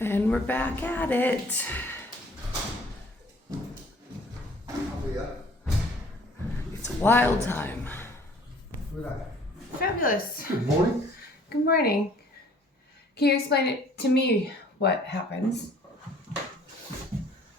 And we're back at it. It's a wild time. Fabulous. Good morning. Good morning. Can you explain it to me what happens?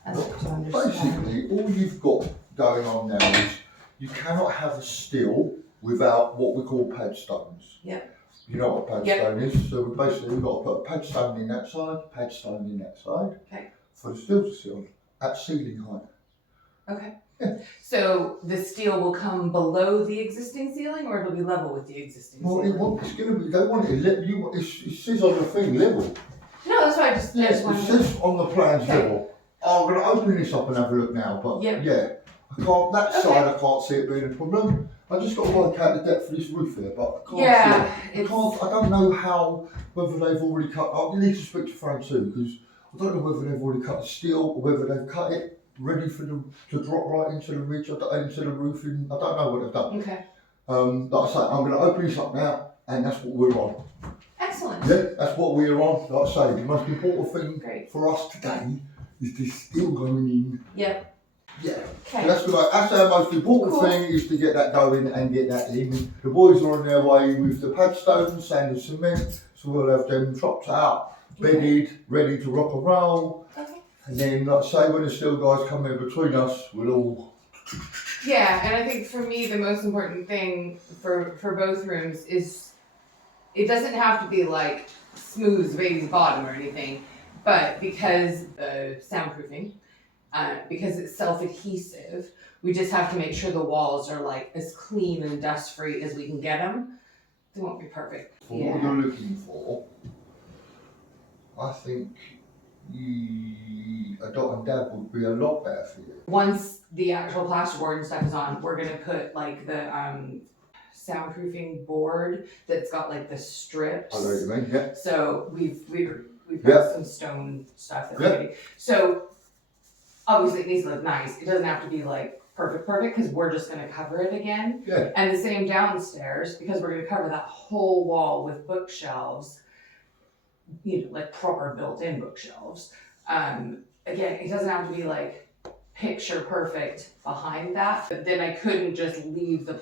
Basically, all you've got going on now is you cannot have a still without what we call pad stones. Yep. You know what a pad stone is? So basically we've got to put a pad stone in that side, pad stone in that side. Okay. For the still to sit on at ceiling height. Okay. Yeah. So the steel will come below the existing ceiling, or it'll be level with the existing ceiling? Well, it's going to be, they want it, it says on the thing level. No, that's why I just It says on the plans level. I'm going to open this up and have a look now, but yeah, I can't, that side I can't see it being a problem. I just got to work out the depth of this roof here, but I can't see it. I don't know whether they've already cut, I need to speak to Fran too, because I don't know whether they've already cut the steel or whether they've cut it ready for them to drop right into the ridge, into the roofing. I don't know what they've done. Okay. Like I say, I'm going to open this up now, and that's what we're on. Excellent. Yeah, that's what we're on. Like I say, the most important thing for us today is this steel going in. Yep. Yeah. Okay. That's our most important thing, is to get that going and get that in. The boys are on their way with the pad stones and the cement, so we'll have them chopped out, bedded, ready to rock and roll. Okay. And then, like I say, when the steel guys come in between us, we'll all... Yeah, and I think for me, the most important thing for both rooms is it doesn't have to be like smooth as baby's bottom or anything, but because the soundproofing, because it's self-adhesive, we just have to make sure the walls are like as clean and dust-free as we can get them. They won't be perfect. For what you're looking for, I think a dot and dab would be a lot better for you. Once the actual plasterboard and stuff is on, we're gonna put like the soundproofing board that's got like the strips. I know what you mean, yeah. So we've got some stone stuff that's ready. So obviously it needs to look nice. It doesn't have to be like perfect because we're just gonna cover it again. Yeah. And the same downstairs, because we're gonna cover that whole wall with bookshelves, you know, like proper built-in bookshelves. Again, it doesn't have to be like picture perfect behind that, but then I couldn't just leave the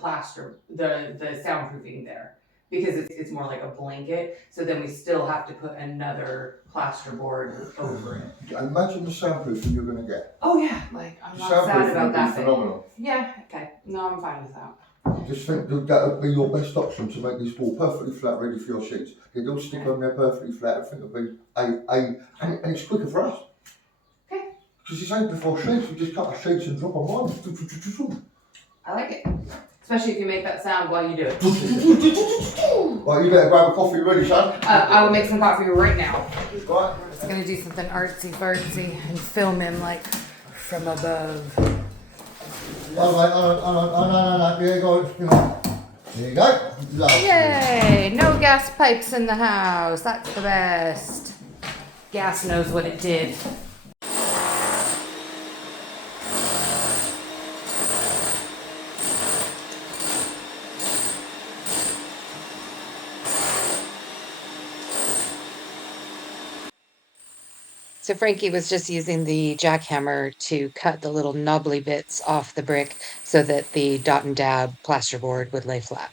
the soundproofing there because it's more like a blanket. So then we still have to put another plasterboard over it. Imagine the soundproofing you're going to get. Oh yeah, like I'm not sad about that thing. Phenomenal. Yeah, okay. No, I'm fine with that. I just think that would be your best option to make this wall perfectly flat, ready for your sheets. They'd all stick on there perfectly flat. I think it would be and it's quicker for us. Okay. Because it's ain't before sheets, we just cut the sheets and drop them on. I like it. Especially if you make that sound while you do it. Right, you better grab a coffee ready, son. I will make some coffee right now. Right. I'm just gonna do something artsy fartsy and film him like from above. Oh, no. There you go. There you go. Lovely. Yay! No gas pipes in the house. That's the best. Gas knows what it did. So Frankie was just using the jackhammer to cut the little knobbly bits off the brick so that the dot and dab plasterboard would lay flat.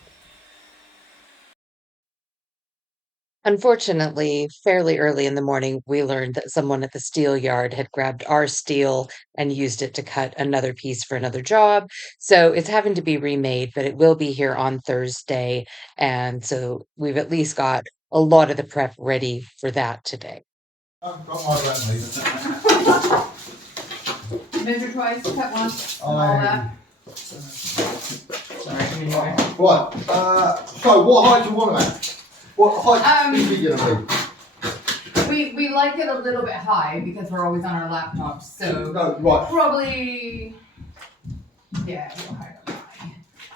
Unfortunately, fairly early in the morning, we learned that someone at the steel yard had grabbed our steel and used it to cut another piece for another job. So it's having to be remade, but it will be here on Thursday. And so we've at least got a lot of the prep ready for that today. Measure twice, cut once, all that. Sorry, anyway. Right, so what height do you want them at? What height is it going to be? We like it a little bit high because we're always on our laptops, so no, right. Probably, yeah, a little higher than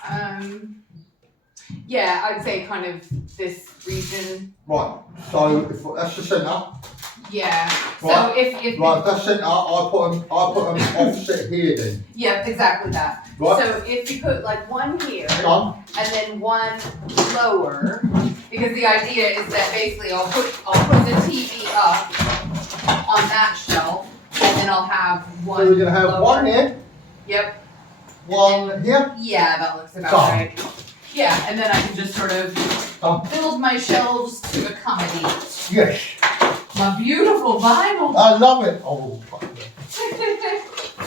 high. Yeah, I'd say kind of this region. Right, so if that's the centre. Yeah. Right. So if right, that's centre. I put them offset here then. Yeah, exactly that. Right. So if you put like one here, Done. and then one lower, Because the idea is that basically I'll put the TV up on that shelf, and then I'll have one. So we're gonna have lower. one here. Yep. One here. Yeah, that looks about right. Yeah, and then I can just sort of build my shelves to accommodate. Yes. My beautiful vinyl. I love it. Oh, fuck yeah.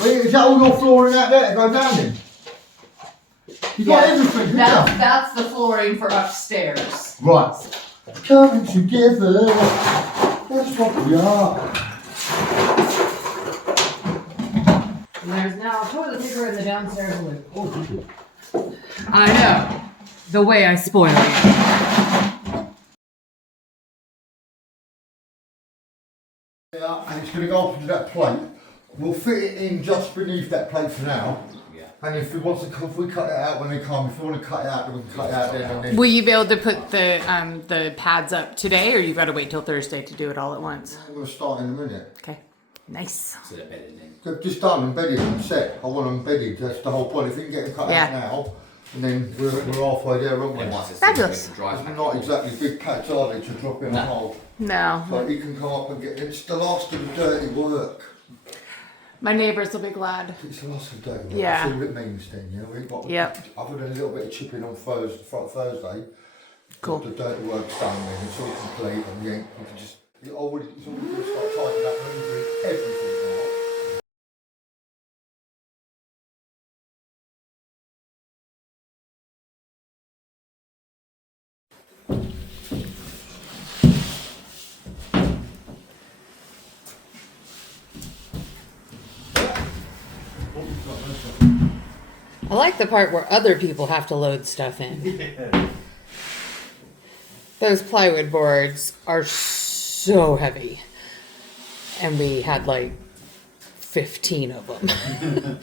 Wait, is that all your flooring out there to go down in? You got everything, That's the flooring for upstairs. Right. Coming together. That's what we are. And there's now toilet paper in the downstairs loo. Oh, I know. The way I spoil it. Yeah, and it's going to go up into that plate. We'll fit it in just beneath that plate for now. Yeah. And if we cut it out when they come, if we want to cut it out, then we can cut it out then and then. Will you be able to put the pads up today, or you've got to wait till Thursday to do it all at once? I'm going to start in a minute. Okay. Nice. So they're bedded in. They've just done them bedded and set. I want them bedded. That's the whole point. If we can get them cut out now, and then we're halfway there, aren't we? Fabulous. They're not exactly big pads, are they, to drop in a hole? No. But you can come up and get it's the last of the dirty work. My neighbors will be glad. It's the last of the dirty work. Yeah. See what it means then, you know? We've got, other than a little bit of chipping on Thursday, Cool. the dirty work's done then, it's all complete and you can just, it's already going to start tidying up and doing everything now. I like the part where other people have to load stuff in. Yeah. Those plywood boards are so heavy. And we had like 15 of them.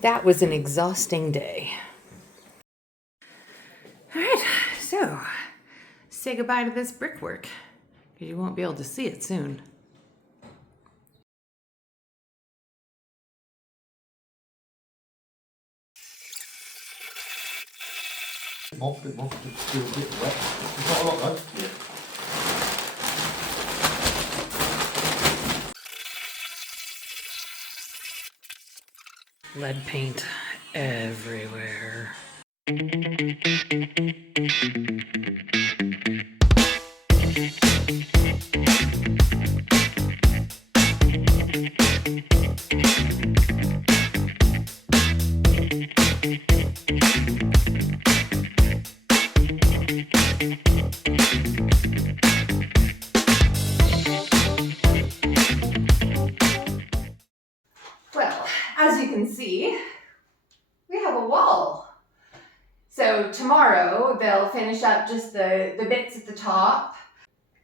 That was an exhausting day. All right, so say goodbye to this brickwork, because you won't be able to see it soon. Bit more, just do a bit wet. It's not a lot though. Lead paint everywhere. Well, as you can see, we have a wall. So tomorrow they'll finish up just the bits at the top,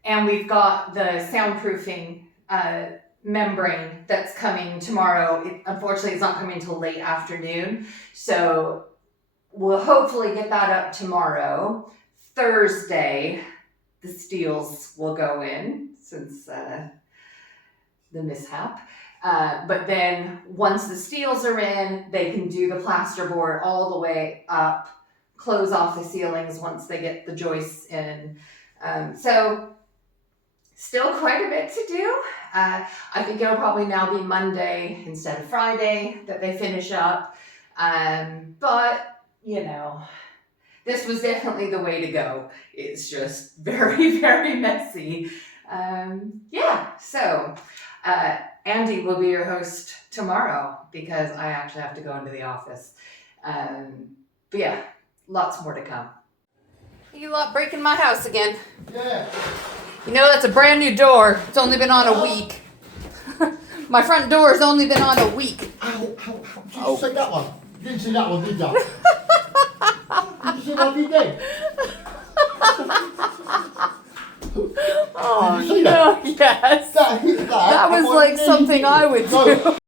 and we've got the soundproofing membrane that's coming tomorrow. Unfortunately, it's not coming until late afternoon, so we'll hopefully get that up tomorrow. Thursday, the steels will go in since the mishap. But then once the steels are in, they can do the plasterboard all the way up, close off the ceilings once they get the joists in. So still quite a bit to do. I think it'll probably now be Monday instead of Friday that they finish up. But, you know, this was definitely the way to go. It's just very, very messy. Yeah, so Andy will be your host tomorrow because I actually have to go into the office. But yeah, lots more to come. You lot breaking my house again. Yeah. You know, that's a brand new door. It's only been on a week. My front door has only been on a week. Ow. Did you see that one? You didn't see that one, did you? Did you see what he did? Oh, Did you see no, yes. That hit that. That was like something I would do.